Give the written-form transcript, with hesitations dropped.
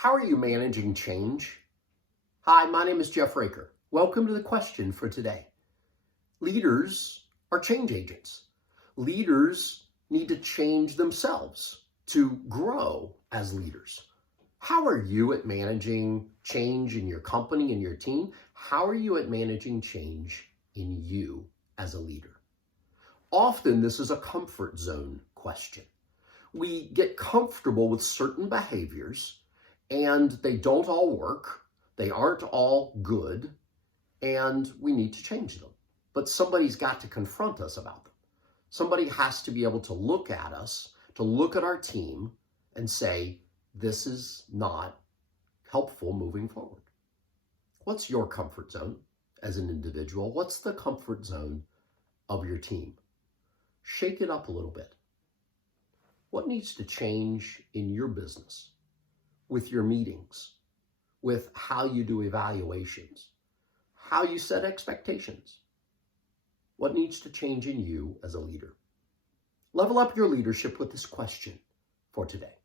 How are you managing change? Hi, my name is Jeff Raker. Welcome to the question for today. Leaders are change agents. Leaders need to change themselves to grow as leaders. How are you at managing change in your company and your team? How are you at managing change in you as a leader? Often this is a comfort zone question. We get comfortable with certain behaviors and they don't all work. They aren't all good and we need to change them. But somebody's got to confront us about them. Somebody has to be able to look at us, to look at our team and say, this is not helpful moving forward. What's your comfort zone as an individual? What's the comfort zone of your team? Shake it up a little bit. What needs to change in your business, with your meetings, with how you do evaluations, how you set expectations? What needs to change in you as a leader? Level up your leadership with this question for today.